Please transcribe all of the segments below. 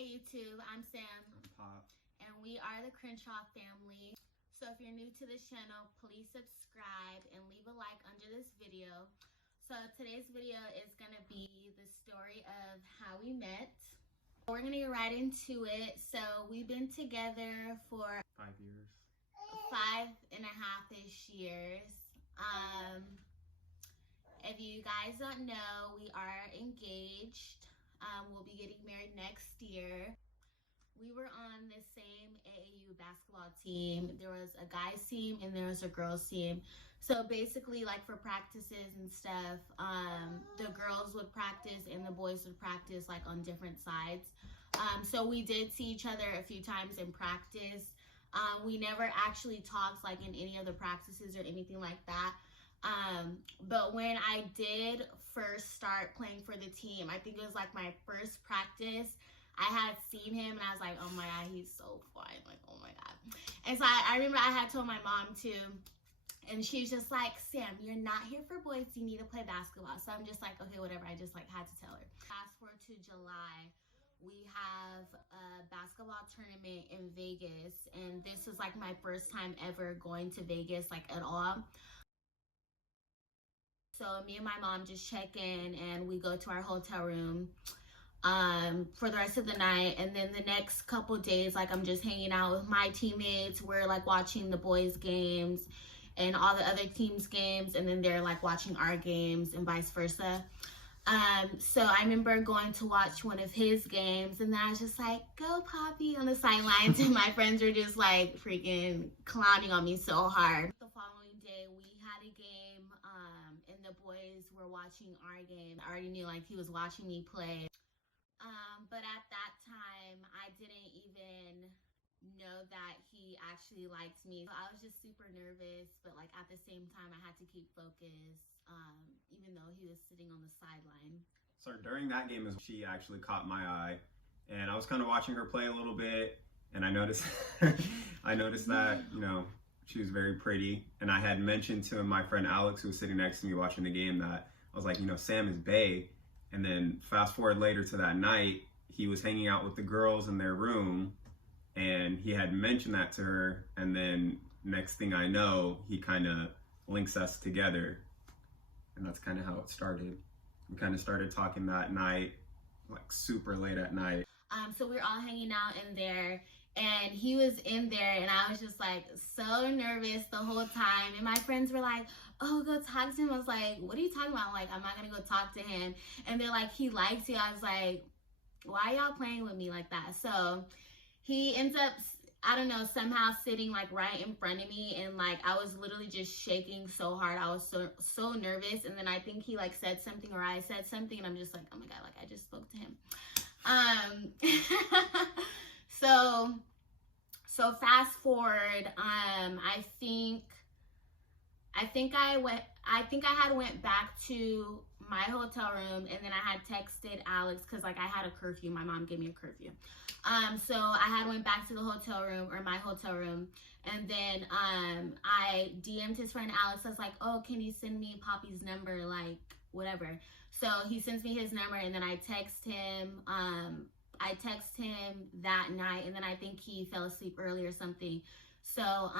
Hey YouTube, I'm Sam. I'm Pop. And we are the Crenshaw family. So if you're new to this channel, please subscribe and leave a like under this video. So today's video is going to be the story of how we met. We're going to get right into it. So we've been together for 5 years. 5.5-ish years. If you guys don't know, we are engaged. We'll be getting married next year. We were on the same AAU basketball team. There was a guys team and there was a girls team. So basically, like for practices and stuff, the girls would practice and the boys would practice like on different sides. So we did see each other a few times in practice. We never actually talked like in any of the practices or anything like that. But when I did first start playing for the team, I think it was like my first practice, I had seen him and I was like, oh my God, he's so fine. Like, oh my God. And so I remember I had told my mom too, and she's just like, Sam, you're not here for boys. You need to play basketball. So I'm just like, okay, whatever. I just like had to tell her. Fast forward to July. We have a basketball tournament in Vegas. And this was like my first time ever going to Vegas, like at all. So me and my mom just check in and we go to our hotel room for the rest of the night. And then the next couple days, like I'm just hanging out with my teammates. We're like watching the boys' games and all the other teams' games. And then they're like watching our games and vice versa. So I remember going to watch one of his games and then I was just like, go Poppy on the sidelines. And my friends were just like freaking clowning on me so hard. The following day we had a game and the boys were watching our game. I already knew like he was watching me play. But at that time I didn't even know that he actually liked me. So I was just super nervous, but like at the same time I had to keep focused. Even though he was sitting on the sideline. So during that game is she actually caught my eye, and I was kind of watching her play a little bit, and I noticed that, you know, she was very pretty, and I had mentioned to my friend Alex, who was sitting next to me watching the game, that I was like, you know, Sam is bae. And then fast forward later to that night, he was hanging out with the girls in their room, and he had mentioned that to her, and then next thing I know, he kind of links us together. And that's kind of how it started. We kind of started talking that night, like super late at night. So we were all hanging out in there and he was in there and I was just like so nervous the whole time. And my friends were like, oh, go talk to him. I was like, what are you talking about? Like, I'm not going to go talk to him. And they're like, he likes you. I was like, why y'all playing with me like that? So he ends up, I don't know, somehow sitting like right in front of me and like I was literally just shaking so hard. I was so nervous. And then I think he like said something or I said something and I'm just like, oh my God, like I just spoke to him. So fast forward, I think I had went back to my hotel room and then I had texted Alex because like I had a curfew. My mom gave me a curfew. So I had went back to the hotel room or my hotel room and then I DM'd his friend Alex. I was like, oh, can you send me Poppy's number? Like whatever. So he sends me his number and then I text him. I text him that night and then I think he fell asleep early or something. So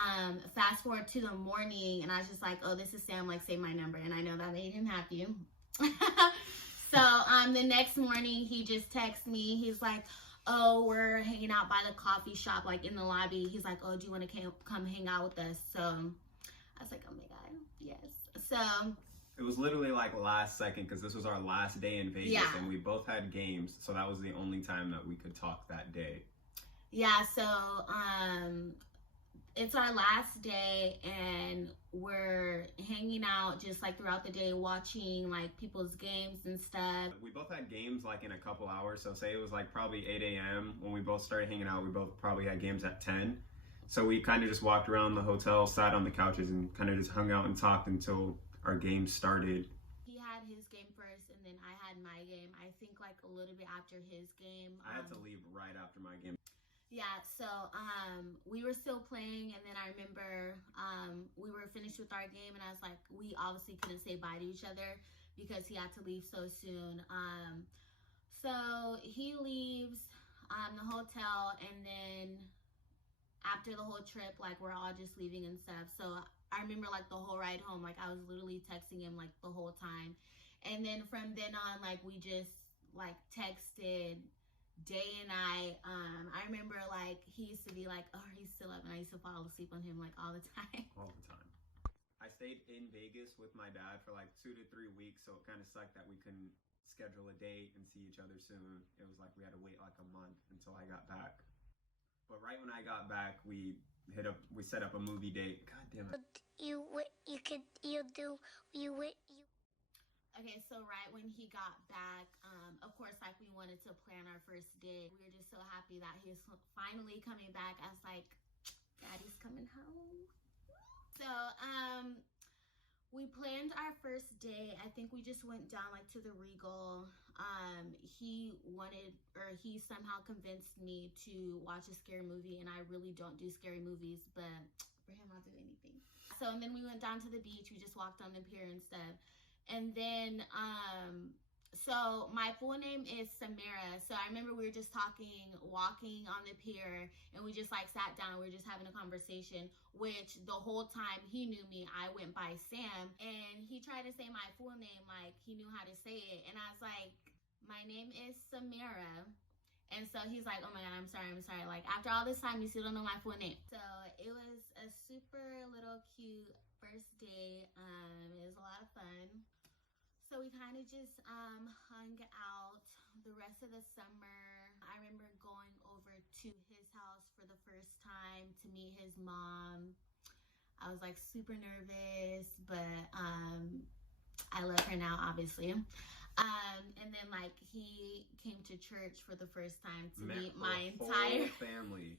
fast forward to the morning and I was just like, oh, this is Sam, like save my number. And I know that made him happy. So the next morning he just texts me. He's like, oh, we're hanging out by the coffee shop, like in the lobby. He's like, oh, do you want to come hang out with us? So I was like, oh my God, yes. So it was literally like last second because this was our last day in Vegas and we both had games. So that was the only time that we could talk that day. Yeah, so it's our last day and we're hanging out just like throughout the day watching like people's games and stuff. We both had games like in a couple hours. So say it was like probably 8 a.m. when we both started hanging out. We both probably had games at 10. So we kind of just walked around the hotel, sat on the couches and kind of just hung out and talked until our game started. He had his game first and then I had my game. I think like a little bit after his game. I had to leave right after my game. Yeah, so we were still playing and then I remember we were finished with our game and I was like, we obviously couldn't say bye to each other because he had to leave so soon. So he leaves. the hotel, and then after the whole trip, like, we're all just leaving and stuff. So I remember, like, the whole ride home, like, I was literally texting him, like, the whole time. And then from then on, like, we just, like, texted day and night. I remember, like, he used to be like, oh, he's still up, and I used to fall asleep on him, like, all the time. All the time. I stayed in Vegas with my dad for like 2 to 3 weeks, so it kind of sucked that we couldn't schedule a date and see each other soon. It was like we had to wait like a month until I got back. But right when I got back, we set up a movie date. God damn it. Okay, so right when he got back, of course, like, we wanted to plan our first date. We were just so happy that he was finally coming back. I was like, Daddy's coming home. So, we planned our first day. I think we just went down, like, to the Regal. He somehow convinced me to watch a scary movie, and I really don't do scary movies, but for him, I'll do anything. So, and then we went down to the beach. We just walked on the pier and stuff. And then, so my full name is Samara. So I remember we were just walking on the pier, and we just, like, sat down. We were just having a conversation, which the whole time he knew me, I went by Sam, and he tried to say my full name like he knew how to say it. And I was like, my name is Samara. And so he's like, oh my God, I'm sorry. Like, after all this time, you still don't know my full name. So it was a super little cute first day. It was a lot of fun. So we kind of just hung out the rest of the summer. I remember going over to his house for the first time to meet his mom. I was, like, super nervous, but I love her now, obviously. And then, like, he came to church for the first time to meet my entire family.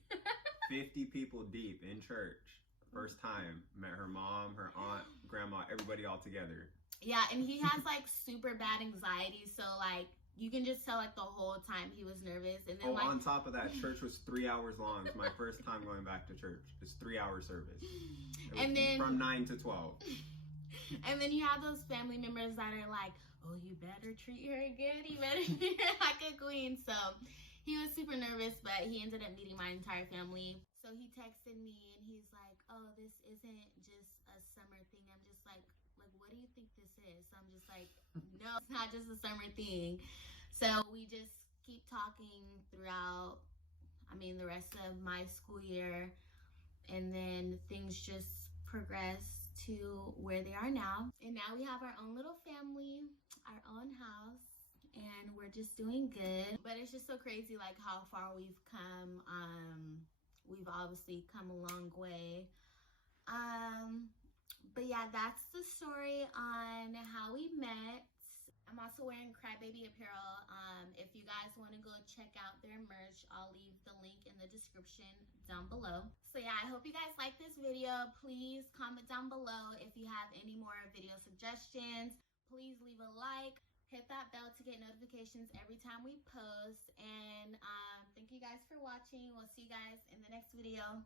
50 people deep in church. First time. Met her mom, her aunt, grandma, everybody all together. Yeah, and he has, like, super bad anxiety, so, like, you can just tell, like, the whole time he was nervous. And then, like, on top of that, church was 3 hours long. It's my first time going back to church. It's 3-hour service. And then from 9 to 12. And then you have those family members that are like, oh, you better treat her good. You better treat her like a queen. So he was super nervous, but he ended up meeting my entire family. So he texted me, and he's like, oh, this isn't just a summer thing. I'm just like, what do you think this is? So I'm just like, no, it's not just a summer thing. So we just keep talking throughout, the rest of my school year. And then things just progress to where they are now. And now we have our own little family, our own house, and we're just doing good. But it's just so crazy, like, how far we've come. We've obviously come a long way. But yeah, that's the story on how we met. I'm also wearing Crybaby apparel. If you guys want to go check out their merch, I'll leave the link in the description down below. So yeah, I hope you guys like this video. Please comment down below if you have any more video suggestions. Please leave a like. Hit that bell to get notifications every time we post. And thank you guys for watching. We'll see you guys in the next video.